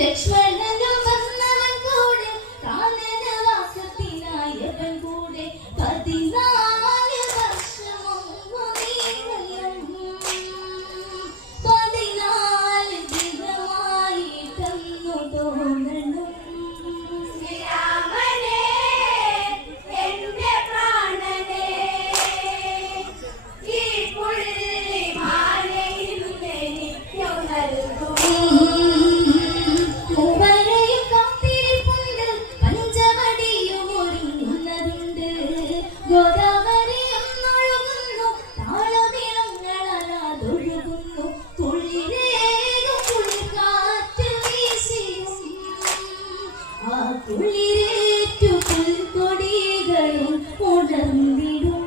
ലക്ഷ്മണനും വന്നവൻ കൂടെ കാനനവാസത്തിനായവൻ കൂടെ 14 വർഷവും 14 ദിനമായി തന്നു തോന്നണം കൊടികളും ഉണർന്നിടും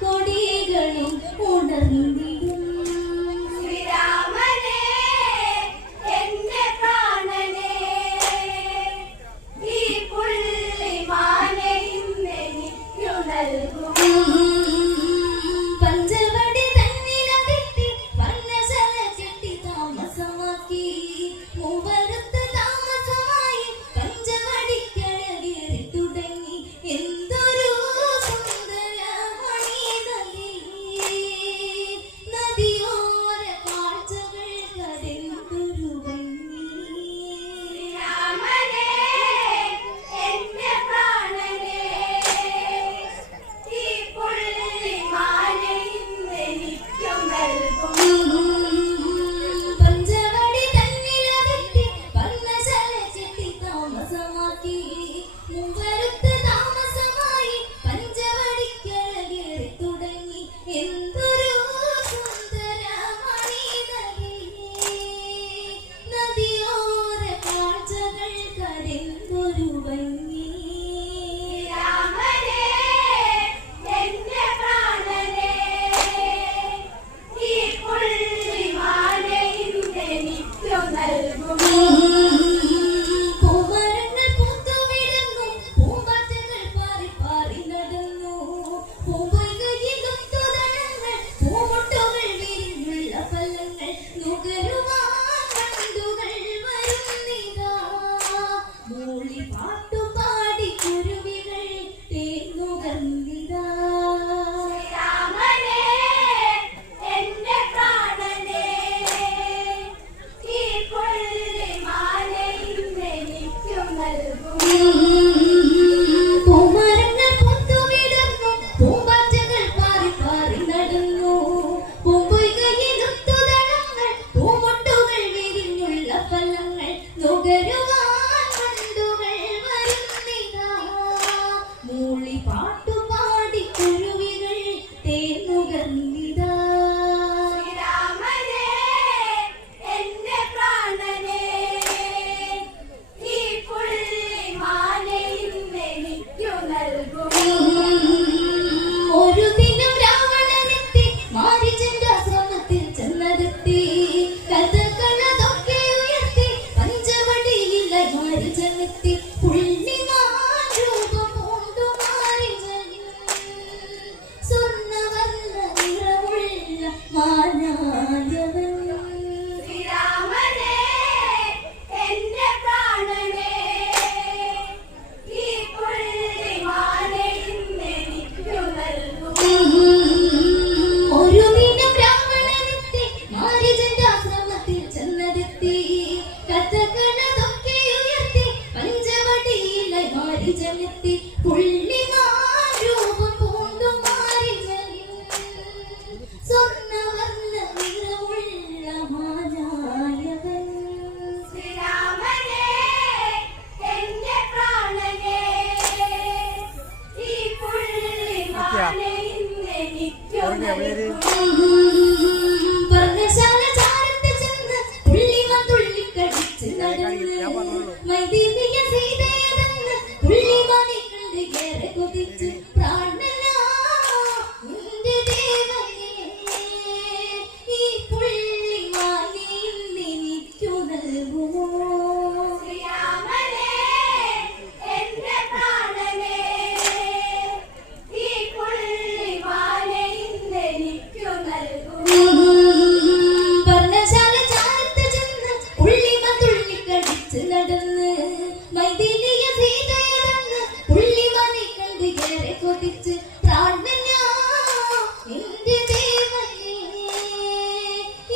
കൊടികളും ഉണർന്നിടും പഞ്ചവടി തന്നിലകറ്റി വർണ്ണശല ചെട്ടി താമസമാക്കി മൂവരത്ത് താമസമായി പഞ്ചവടിക്കഴകേറി തുടങ്ങി എന്തൊരു സുന്ദര മണിതലേ നദിയോര കാഴ്ചകൾ കരെന്തൊരു ഭംഗി പഞ്ചവടി തന്നിലകറ്റി വർണ്ണശല ചെട്ടി താമസമാക്കി മൂവരത്ത് താമസമായി പഞ്ചവടിക്കഴകേറി തുടങ്ങി എന്തൊരു സുന്ദര മണിതലേ നദിയോര കാഴ്ചകൾ കരെന്തൊരു ഭംഗി പൂമരങ്ങൾ പൂത്തുവിടുന്നു പൂമ്പാറ്റകൾ പാറി പാറി നടന്നു പൂമ്പൊയ്കയിലൊത്തുതളങ്ങൾ പൂമൊട്ടുകൾ വിരിഞ്ഞുള്ള ഫലങ്ങൾ നുകരുവാൻ വണ്ടുകൾ വരുന്നിതാ മൂളി പാട്ടുപാടി കുരുവികൾ തേന്നുകർന്നിതാ പൂമരങ്ങൾ പൂത്തുവിടുന്നു പൂമ്പാറ്റകൾ പാറി പാറി നടന്നു പൂമ്പൊയ്കയിലൊത്തുതളങ്ങൾ പൂമൊട്ടുകൾ വിരിഞ്ഞുള്ള ഫലങ്ങൾ നുകരുവാൻ വണ്ടുകൾ വരുന്നിതാ മൂളി പാട്ടുപാടി കുരുവികൾ തേന്നുകർന്നിതാ ഒരു ദിനം രാവണനെത്തി മാരീചന്റെ ആശ്രമത്തിൽ ചെന്നെത്തി കഥകളതൊക്കെ ഉയർത്തി പഞ്ചവടിയിലെ മാരീചനെത്തി പുള്ളിമാൻ രൂപം പൂണ്ടു മാരീചൻ പർണശാല ചാരത്ത് ചെന്ന് പുള്ളിമാൻ തുള്ളിക്കടിച്ച് നടന്ന് മൈഥിലിയ സീതയെന്ന് പുള്ളിമാനെ കണ്ട് ഏറെ കൊതിച്ച് പ്രാണനാ നിന്റെ ദേവനേ ഈ പുള്ളിമാനെ ഇന്നെനിക്കു നൽകുമോ പർണശാല ചാരത്ത് ചെന്ന് പുള്ളിമാൻ തുള്ളിക്കടിച്ച് നടന്ന് മൈഥിലിയ സീതയെന്ന് പുള്ളിമാനെ കണ്ട് ഏറെ കൊതിച്ച് പ്രാണനാ നിന്റെ ദേവനേ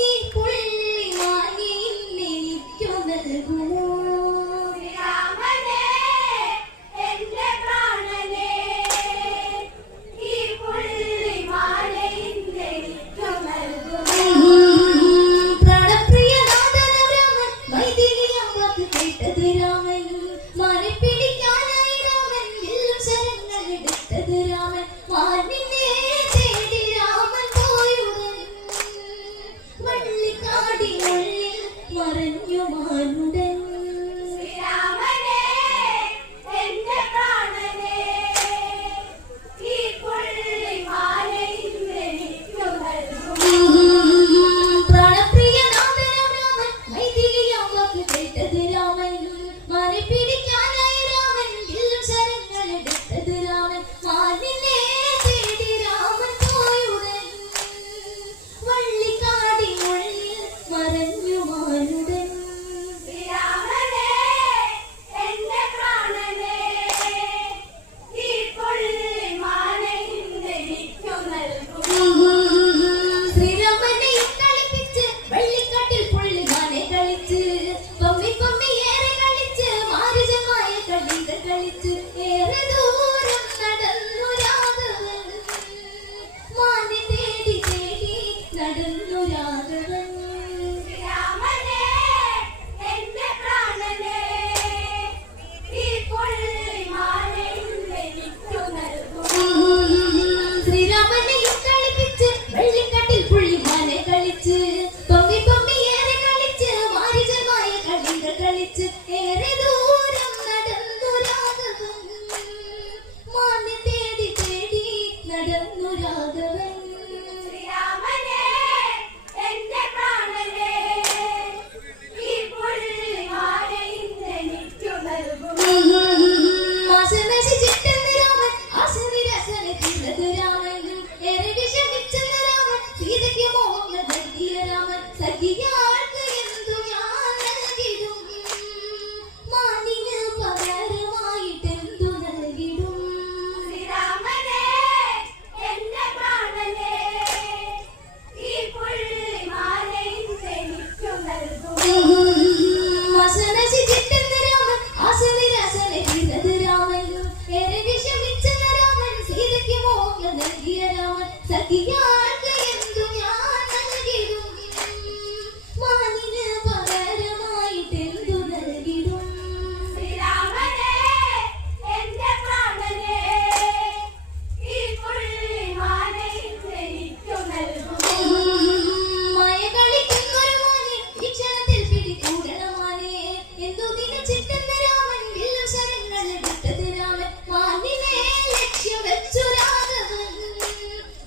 ഈ പുള്ളിമാനെ ഇന്നെനിക്കു നൽകുമോ രാമൻ മാനെ പിടിക്കാനായി രാമൻ വില്ലും ശരങ്ങളെടുത്തത് രാമൻ മാനിനെ തേടി രാമൻ പോയുടൻ വള്ളിക്കാടിനുള്ളിൽ മറഞ്ഞു മാനുടൻ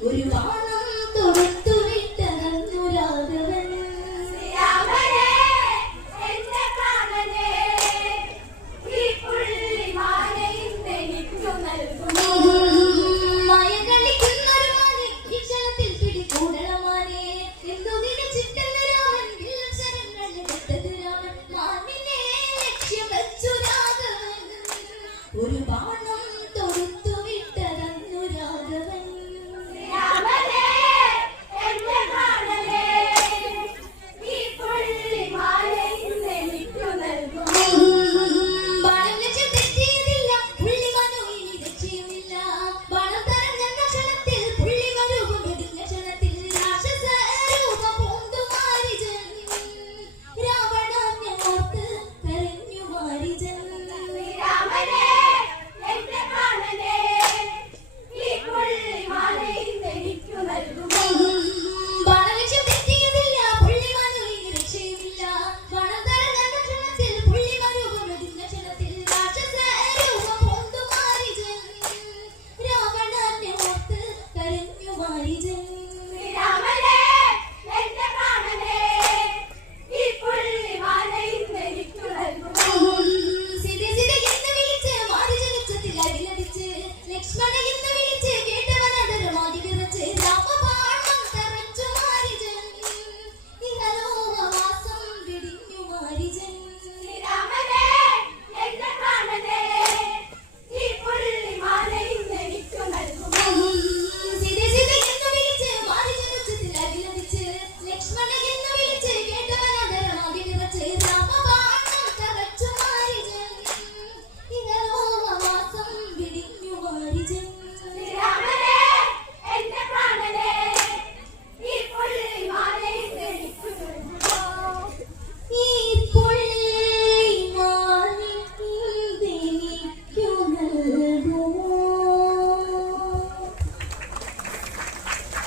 ഒരു വാണം പരിചയം